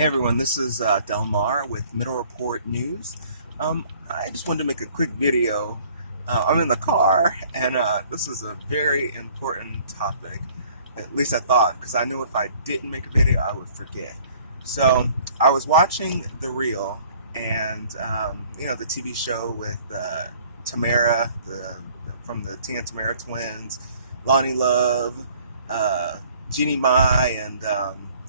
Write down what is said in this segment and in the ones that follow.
Hey everyone, this is Delmar with Middle Report News. I just wanted to make a quick video. I'm in the car, and this is a very important topic. At least I thought, because I knew if I didn't make a video, I would forget. So I was watching The Real, and the TV show with Tamara, from the Tina Tamara twins, Lonnie Love, Jeannie Mai, and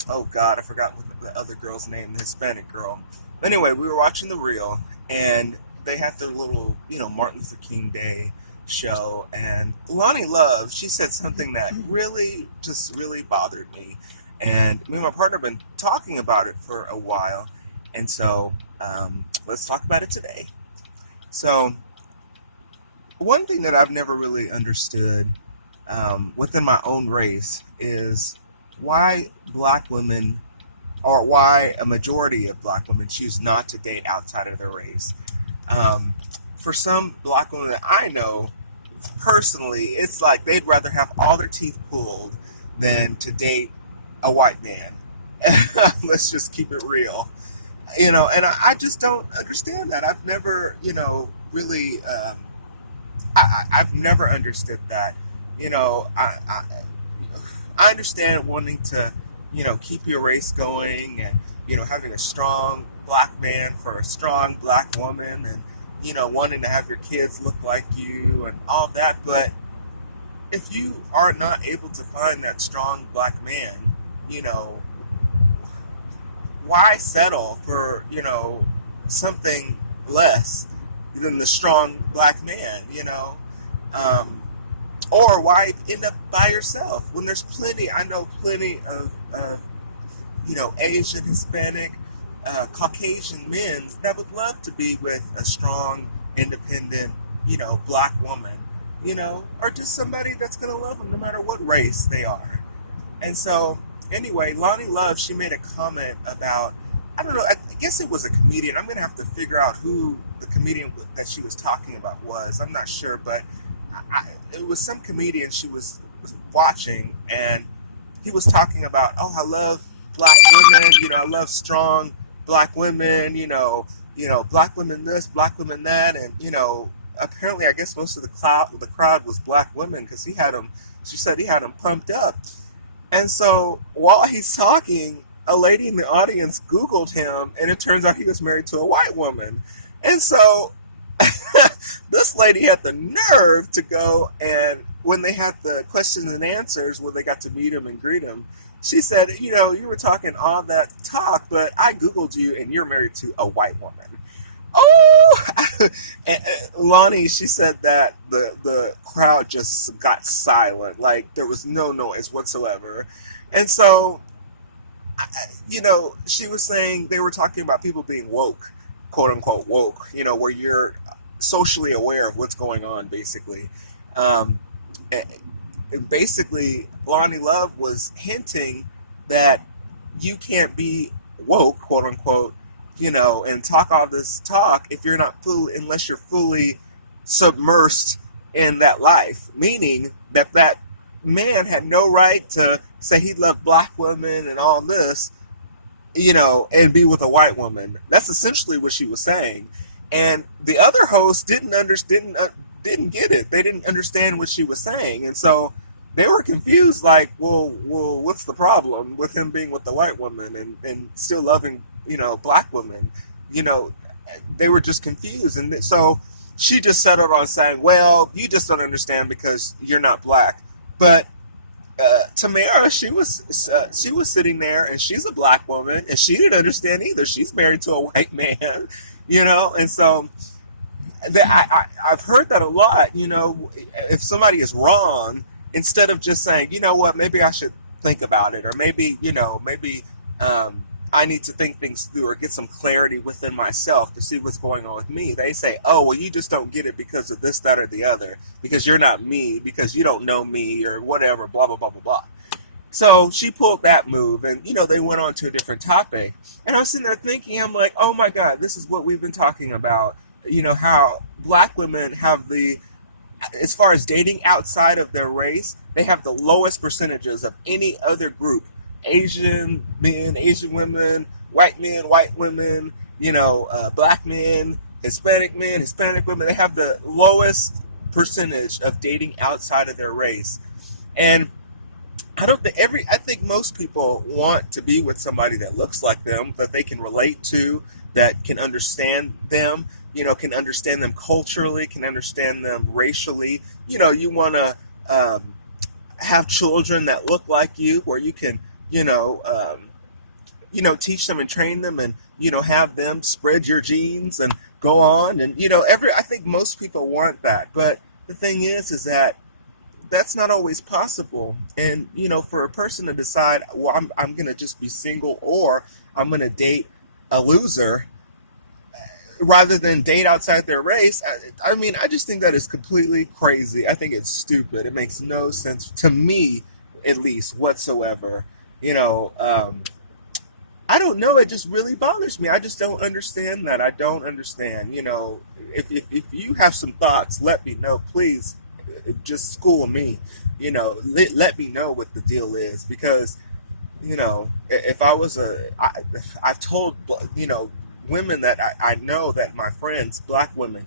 oh God, I forgot what the other girl's name, the Hispanic girl. Anyway, we were watching The Real, and they had their little, Martin Luther King Day show, and Lonnie Love, she said something that really bothered me. And me and my partner have been talking about it for a while, and so let's talk about it today. So, one thing that I've never really understood within my own race is why black women, or why a majority of black women, choose not to date outside of their race. For some black women that I know, personally, it's like they'd rather have all their teeth pulled than to date a white man. Let's just keep it real. And I just don't understand that. I've never, really, I've never understood that. I understand wanting to, keep your race going and, having a strong black man for a strong black woman and, wanting to have your kids look like you and all that. But if you are not able to find that strong black man, why settle for, something less than the strong black man, or why end up by yourself when there's I know plenty of Asian, Hispanic, Caucasian men that would love to be with a strong, independent, black woman, or just somebody that's going to love them no matter what race they are. And so, anyway, Lonnie Love, she made a comment about, I don't know, I guess it was a comedian. I'm going to have to figure out who the comedian that she was talking about was. I'm not sure, but it was some comedian she was watching, and he was talking about, oh, I love black women, I love strong black women, black women this, black women that, and, apparently I guess most of the crowd was black women because she said he had them pumped up. And so while he's talking, a lady in the audience Googled him, and it turns out he was married to a white woman. And so this lady had the nerve to go, and when they had the questions and answers where they got to meet him and greet him, she said, you were talking all that talk, but I Googled you and you're married to a white woman. Oh! And Lonnie, she said that the crowd just got silent. Like, there was no noise whatsoever. And so, she was saying they were talking about people being woke, quote unquote woke, where you're socially aware of what's going on, basically. Basically, Lonnie Love was hinting that you can't be woke, quote unquote, and talk all this talk if you're not unless you're fully submersed in that life. Meaning that man had no right to say he loved black women and all this, and be with a white woman. That's essentially what she was saying. And the other host didn't get it. They didn't understand what she was saying, and so they were confused. Like, well, what's the problem with him being with the white woman and still loving, black women? They were just confused, and so she just settled on saying, "Well, you just don't understand because you're not black." But Tamara, she was sitting there, and she's a black woman, and she didn't understand either. She's married to a white man, and so I've heard that a lot. If somebody is wrong, instead of just saying, what, maybe I should think about it, or maybe I need to think things through or get some clarity within myself to see what's going on with me. They say, oh, well, you just don't get it because of this, that, or the other, because you're not me, because you don't know me, or whatever, blah, blah, blah, blah, blah. So she pulled that move, and, they went on to a different topic. And I was sitting there thinking, I'm like, oh my God, this is what we've been talking about, how black women have as far as dating outside of their race, they have the lowest percentages of any other group. Asian men, Asian women, white men, white women, black men, Hispanic women. They have the lowest percentage of dating outside of their race. And I think most people want to be with somebody that looks like them, that they can relate to, that can understand them, can understand them culturally, can understand them racially. You want to have children that look like you, where you can, teach them and train them, and have them spread your genes and go on. And I think most people want that. But the thing is that that's not always possible. And for a person to decide, well, I'm going to just be single, or I'm going to date a loser rather than date outside their race. I mean, I just think that is completely crazy. I think it's stupid. It makes no sense to me, at least, whatsoever. You know, um, I don't know. It just really bothers me. I just don't understand that. I don't understand. If you have some thoughts, let me know, please. Just school me. Let me know what the deal is, because if I was I've told women that I know, that my friends, black women,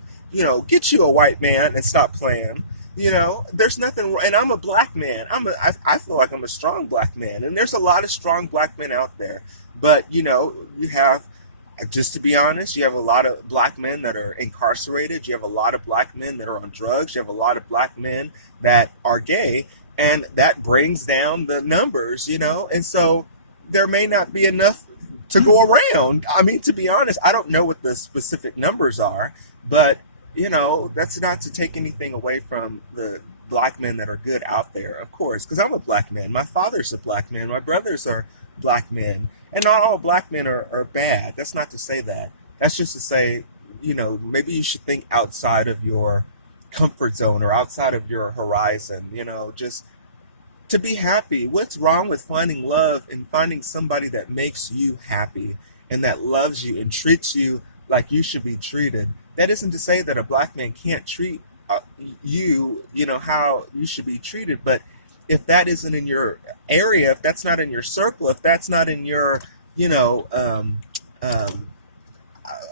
get you a white man and stop playing. There's nothing, and I'm a black man. I feel like I'm a strong black man, and there's a lot of strong black men out there. But you have, just to be honest, you have a lot of black men that are incarcerated. You have a lot of black men that are on drugs. You have a lot of black men that are gay, and that brings down the numbers. And so there may not be enough to go around. I mean, to be honest, I don't know what the specific numbers are, but that's not to take anything away from the black men that are good out there, of course, because I'm a black man. My father's a black man. My brothers are black men. And not all black men are bad. That's not to say that. That's just to say, maybe you should think outside of your comfort zone, or outside of your horizon, just to be happy. What's wrong with finding love and finding somebody that makes you happy and that loves you and treats you like you should be treated? That isn't to say that a black man can't treat how you should be treated. But if that isn't in your area, if that's not in your circle, if that's not in your,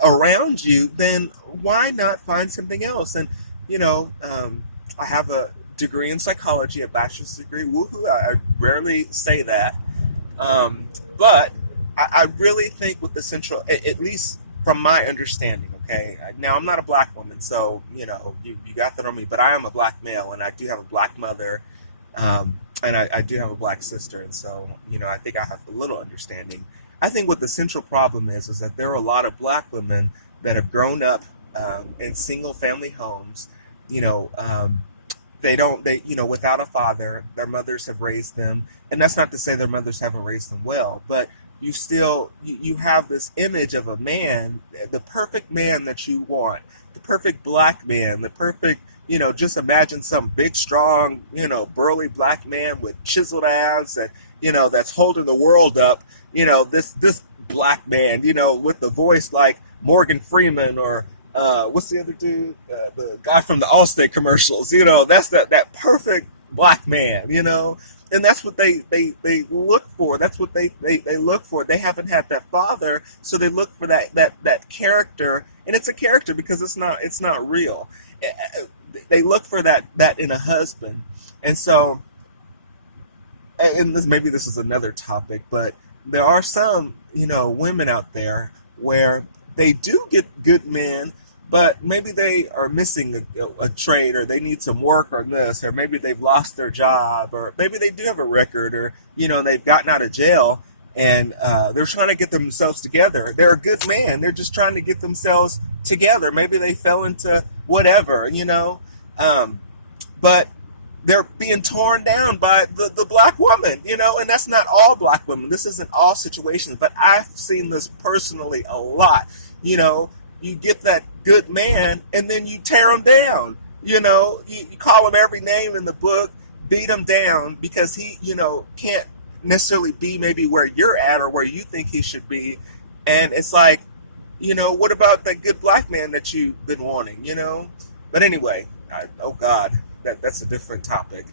around you, then why not find something else? And, I have a degree in psychology, a bachelor's degree. Woohoo! I rarely say that. But I really think with the central, at least from my understanding, okay, now I'm not a black woman, so, you got that on me, but I am a black male, and I do have a black mother, and I do have a black sister, and so, I think I have a little understanding. I think what the central problem is that there are a lot of black women that have grown up in single family homes. Without a father, their mothers have raised them, and that's not to say their mothers haven't raised them well, but you have this image of a man, the perfect man that you want, the perfect black man, the perfect, just imagine some big, strong, burly black man with chiseled abs, and that's holding the world up. This black man, with the voice like Morgan Freeman, or what's the other dude, the guy from the Allstate commercials. That's that perfect black man. And that's what they look for. That's what they look for. They haven't had that father, so they look for that character, and it's a character because it's not real. They look for that in a husband. And so, and maybe this is another topic, but there are some women out there where they do get good men, but maybe they are missing a trade, or they need some work on this, or maybe they've lost their job, or maybe they do have a record, or they've gotten out of jail, and they're trying to get themselves together. They're a good man. They're just trying to get themselves together. Maybe they fell into whatever, but they're being torn down by the black woman, and that's not all black women. This isn't all situations, but I've seen this personally a lot. You get that good man, and then you tear him down. You call him every name in the book, beat him down, because he, can't necessarily be maybe where you're at or where you think he should be. And it's like, what about that good black man that you've been wanting, But anyway, oh God, that's a different topic.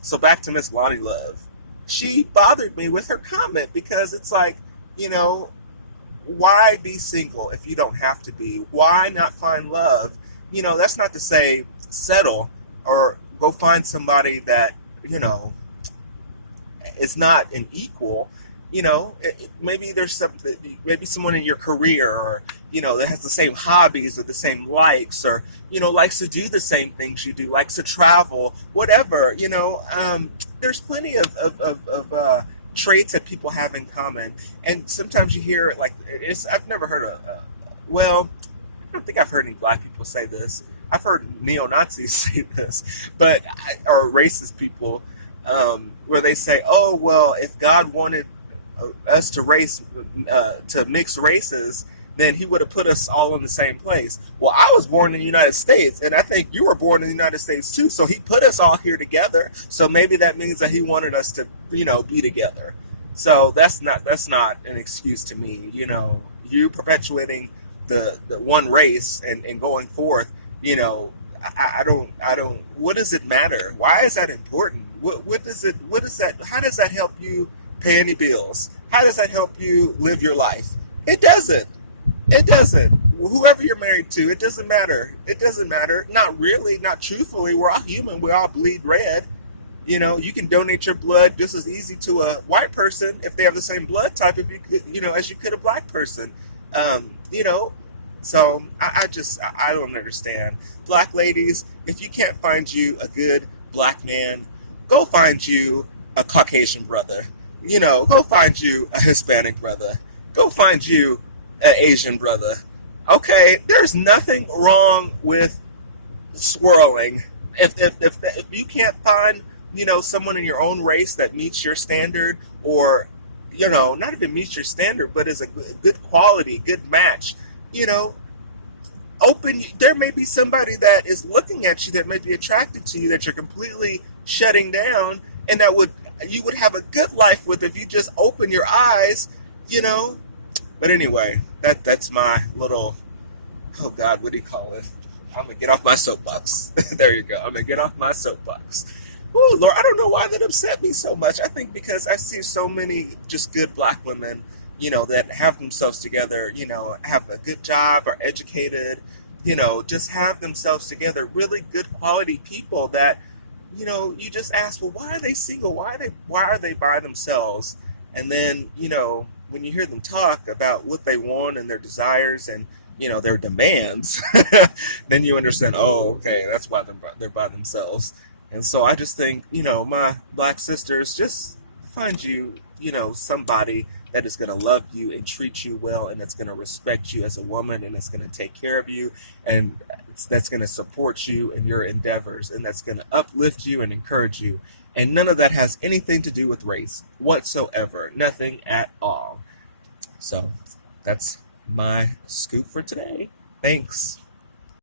So back to Miss Lonnie Love. She bothered me with her comment, because it's like, You know, why be single if you don't have to be? Why not find love? That's not to say settle or go find somebody that, you know, is not an equal. Maybe there's something, maybe someone in your career, or that has the same hobbies or the same likes, or likes to do the same things you do, likes to travel, whatever. There's plenty of traits that people have in common, and sometimes you hear like I've never heard well, I don't think I've heard any black people say this. I've heard neo Nazis say this, or racist people, where they say, "Oh well, if God wanted us to mix races, then He would have put us all in the same place." Well, I was born in the United States, and I think you were born in the United States too. So He put us all here together. So maybe that means that He wanted us to, be together. So that's not an excuse to me. You perpetuating the one race and going forth. I don't. What does it matter? Why is that important? What does it? What is that? How does that help you pay any bills? How does that help you live your life? It doesn't. It doesn't. Whoever you're married to, it doesn't matter. It doesn't matter. Not really. Not truthfully. We're all human. We all bleed red. You can donate your blood just as easy to a white person if they have the same blood type, if you could, as you could a black person. Um, you know, so I don't understand. Black ladies, if you can't find you a good black man, go find you a Caucasian brother. Go find you a Hispanic brother. Go find you an Asian brother. Okay, there's nothing wrong with swirling. If you can't find someone in your own race that meets your standard, or not even meets your standard, but is a good quality, good match, you know open. There may be somebody that is looking at you that may be attracted to you that you're completely shutting down, and you would have a good life with if you just open your eyes. you know but anyway, that's my little, oh God, what do you call it? I'm gonna get off my soapbox. There you go. I'm gonna get off my soapbox. Oh Lord, I don't know why that upset me so much. I think because I see so many just good black women, that have themselves together, have a good job, are educated, just have themselves together. Really good quality people that, you just ask, well, why are they single? Why are they by themselves? And then, when you hear them talk about what they want and their desires and their demands, then you understand, oh, okay, that's why they're by themselves. And so I just think, my black sisters, just find you, somebody that is going to love you and treat you well, and that's going to respect you as a woman, and that's going to take care of you, and that's going to support you in your endeavors, and that's going to uplift you and encourage you. And none of that has anything to do with race whatsoever. Nothing at all. So that's my scoop for today. Thanks.